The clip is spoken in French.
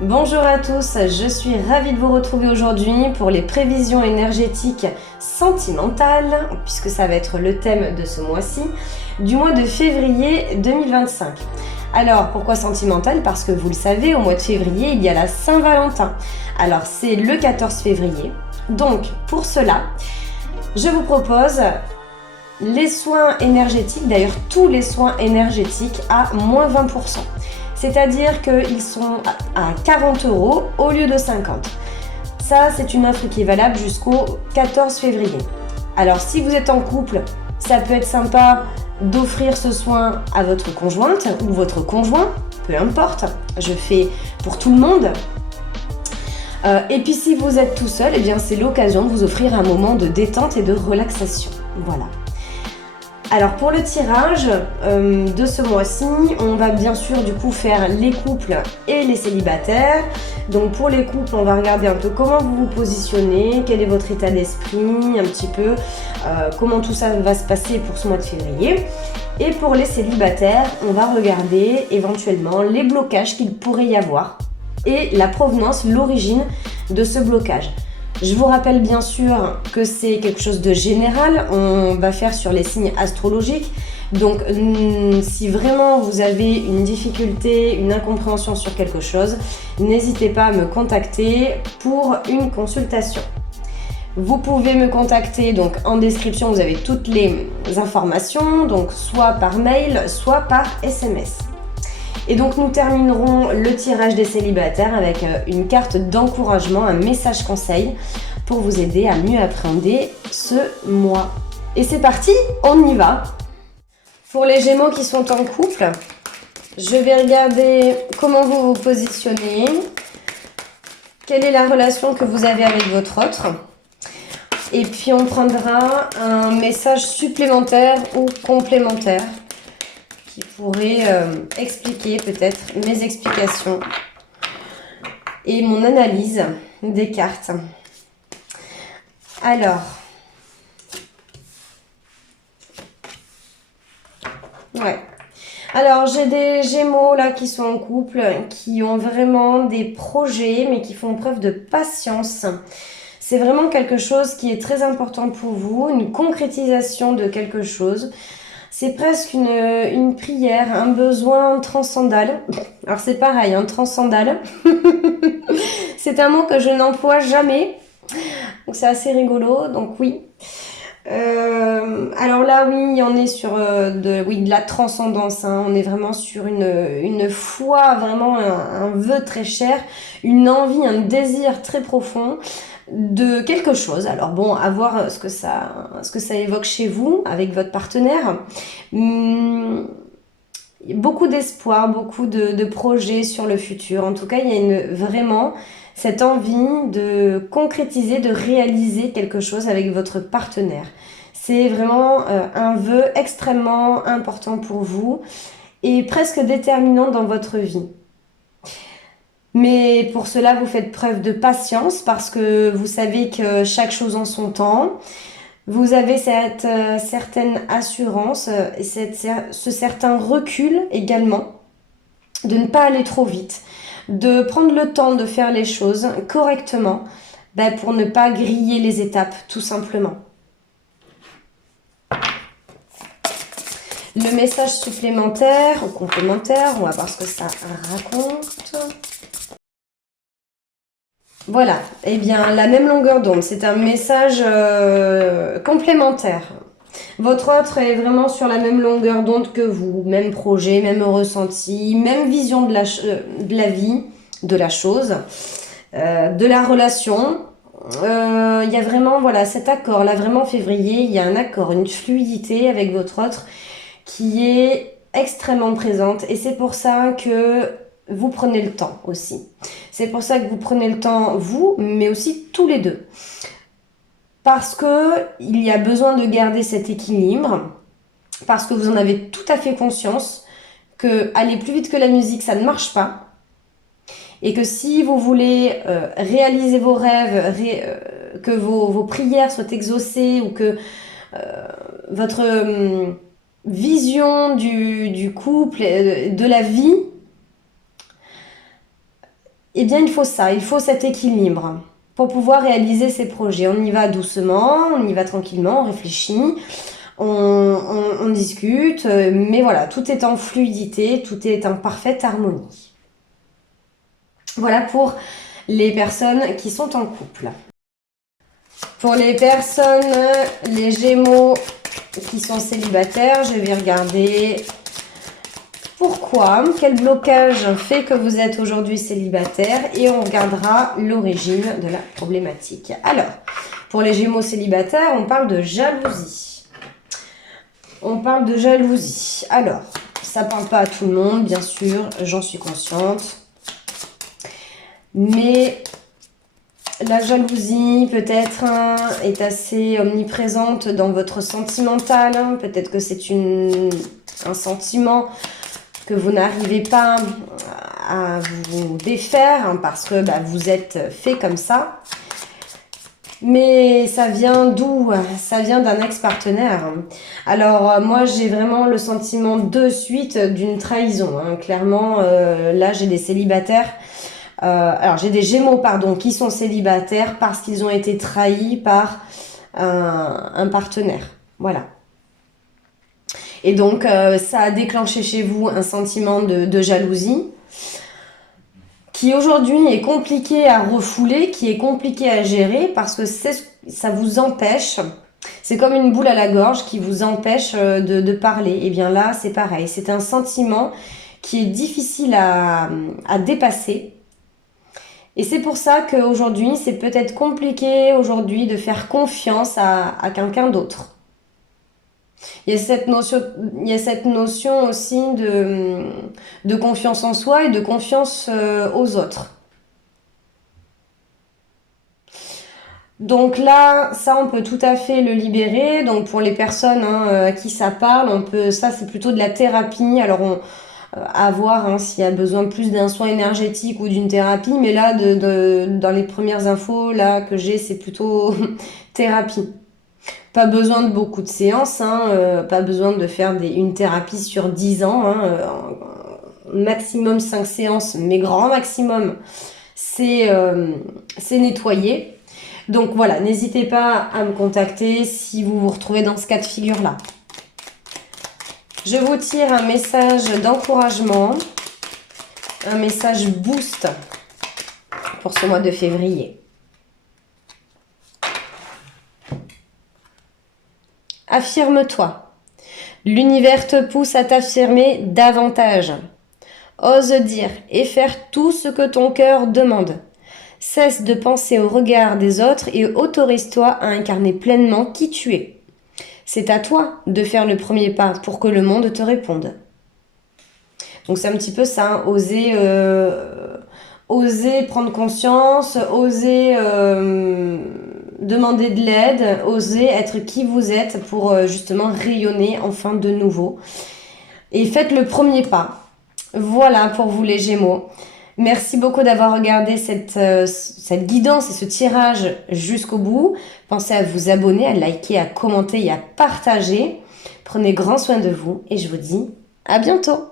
Bonjour à tous, je suis ravie de vous retrouver aujourd'hui pour les prévisions énergétiques sentimentales, puisque ça va être le thème de ce mois-ci, du mois de février 2025. Alors, pourquoi sentimental? Parce que vous le savez, au mois de février, il y a la Saint-Valentin. Alors, c'est le 14 février. Donc, pour cela, je vous propose les soins énergétiques, d'ailleurs tous les soins énergétiques à moins 20%. C'est-à-dire qu'ils sont à 40 € au lieu de 50. Ça, c'est une offre qui est valable jusqu'au 14 février. Alors, si vous êtes en couple, ça peut être sympa d'offrir ce soin à votre conjointe ou votre conjoint, peu importe, je fais pour tout le monde. Et puis si vous êtes tout seul, eh bien c'est l'occasion de vous offrir un moment de détente et de relaxation. Voilà. Alors pour le tirage de ce mois-ci, on va bien sûr du coup faire les couples et les célibataires. Donc pour les couples, on va regarder un peu comment vous vous positionnez, quel est votre état d'esprit, un petit peu comment tout ça va se passer pour ce mois de février. Et pour les célibataires, on va regarder éventuellement les blocages qu'il pourrait y avoir et la provenance, l'origine de ce blocage. Je vous rappelle bien sûr que c'est quelque chose de général, on va faire sur les signes astrologiques. Donc si vraiment vous avez une difficulté, une incompréhension sur quelque chose, n'hésitez pas à me contacter pour une consultation. Vous pouvez me contacter, donc en description vous avez toutes les informations, donc soit par mail, soit par SMS. Et donc nous terminerons le tirage des célibataires avec une carte d'encouragement, un message conseil pour vous aider à mieux appréhender ce mois. Et c'est parti, on y va. Pour les Gémeaux qui sont en couple, je vais regarder comment vous vous positionnez, quelle est la relation que vous avez avec votre autre. Et puis on prendra un message supplémentaire ou complémentaire qui pourrait expliquer peut-être mes explications et mon analyse des cartes. Alors, ouais. Alors, j'ai des Gémeaux là qui sont en couple, qui ont vraiment des projets, mais qui font preuve de patience. C'est vraiment quelque chose qui est très important pour vous, une concrétisation de quelque chose. C'est presque une prière, un besoin transcendal. Alors c'est pareil, transcendal. C'est un mot que je n'emploie jamais. Donc c'est assez rigolo, donc oui. Alors là, oui, on est sur de la transcendance. On est vraiment sur une foi, vraiment un vœu très cher, une envie, un désir très profond de quelque chose. Alors bon, à voir ce que ça évoque chez vous, avec votre partenaire. Beaucoup d'espoir, beaucoup de projets sur le futur. En tout cas, il y a vraiment cette envie de concrétiser, de réaliser quelque chose avec votre partenaire. C'est vraiment un vœu extrêmement important pour vous et presque déterminant dans votre vie. Mais pour cela, vous faites preuve de patience parce que vous savez que chaque chose en son temps. Vous avez cette certaine assurance et ce certain recul également de ne pas aller trop vite, de prendre le temps de faire les choses correctement pour ne pas griller les étapes tout simplement. Le message supplémentaire ou complémentaire, on va voir ce que ça raconte. Voilà, eh bien la même longueur d'onde, c'est un message complémentaire. Votre autre est vraiment sur la même longueur d'onde que vous, même projet, même ressenti, même vision de la vie, de la chose, de la relation. Il y a vraiment cet accord, là vraiment février, il y a un accord, une fluidité avec votre autre qui est extrêmement présente et c'est pour ça que vous prenez le temps aussi. C'est pour ça que vous prenez le temps, vous, mais aussi tous les deux. Parce qu'il y a besoin de garder cet équilibre, parce que vous en avez tout à fait conscience que aller plus vite que la musique, ça ne marche pas. Et que si vous voulez réaliser vos rêves, que vos prières soient exaucées ou que votre vision du couple, de la vie, Eh bien, il faut ça, il faut cet équilibre pour pouvoir réaliser ces projets. On y va doucement, on y va tranquillement, on réfléchit, on discute, mais voilà, tout est en fluidité, tout est en parfaite harmonie. Voilà pour les personnes qui sont en couple. Pour les personnes, les Gémeaux qui sont célibataires, je vais regarder pourquoi, quel blocage fait que vous êtes aujourd'hui célibataire et on regardera l'origine de la problématique. Alors, pour les Gémeaux célibataires, on parle de jalousie. On parle de jalousie. Alors, ça parle pas à tout le monde, bien sûr, j'en suis consciente. Mais la jalousie, peut-être, est assez omniprésente dans votre sentimental. Peut-être que c'est un sentiment que vous n'arrivez pas à vous défaire parce que vous êtes fait comme ça. Mais ça vient d'où? Ça vient d'un ex-partenaire. Alors moi j'ai vraiment le sentiment de suite d'une trahison. Clairement, là j'ai des célibataires. Alors j'ai des Gémeaux pardon qui sont célibataires parce qu'ils ont été trahis par un partenaire. Voilà. Et donc ça a déclenché chez vous un sentiment de jalousie qui aujourd'hui est compliqué à refouler, qui est compliqué à gérer parce que ça vous empêche, c'est comme une boule à la gorge qui vous empêche de parler. Et bien là, c'est pareil, c'est un sentiment qui est difficile à dépasser. Et c'est pour ça qu'aujourd'hui, c'est peut-être compliqué aujourd'hui de faire confiance à quelqu'un d'autre. Il y a cette notion aussi de confiance en soi et de confiance aux autres. Donc là, ça, on peut tout à fait le libérer. Donc pour les personnes à qui ça parle, ça c'est plutôt de la thérapie. Alors à voir s'il y a besoin de plus d'un soin énergétique ou d'une thérapie. Mais là, dans les premières infos là que j'ai, c'est plutôt thérapie. Pas besoin de beaucoup de séances, pas besoin de faire une thérapie sur 10 ans, maximum 5 séances, mais grand maximum, c'est nettoyer. Donc voilà, n'hésitez pas à me contacter si vous vous retrouvez dans ce cas de figure-là. Je vous tire un message d'encouragement, un message boost pour ce mois de février. Affirme-toi. L'univers te pousse à t'affirmer davantage. Ose dire et faire tout ce que ton cœur demande. Cesse de penser au regard des autres et autorise-toi à incarner pleinement qui tu es. C'est à toi de faire le premier pas pour que le monde te réponde. Donc c'est un petit peu ça, oser prendre conscience, oser demander de l'aide, oser être qui vous êtes pour justement rayonner enfin de nouveau. Et faites le premier pas. Voilà pour vous les Gémeaux. Merci beaucoup d'avoir regardé cette guidance et ce tirage jusqu'au bout. Pensez à vous abonner, à liker, à commenter et à partager. Prenez grand soin de vous et je vous dis à bientôt.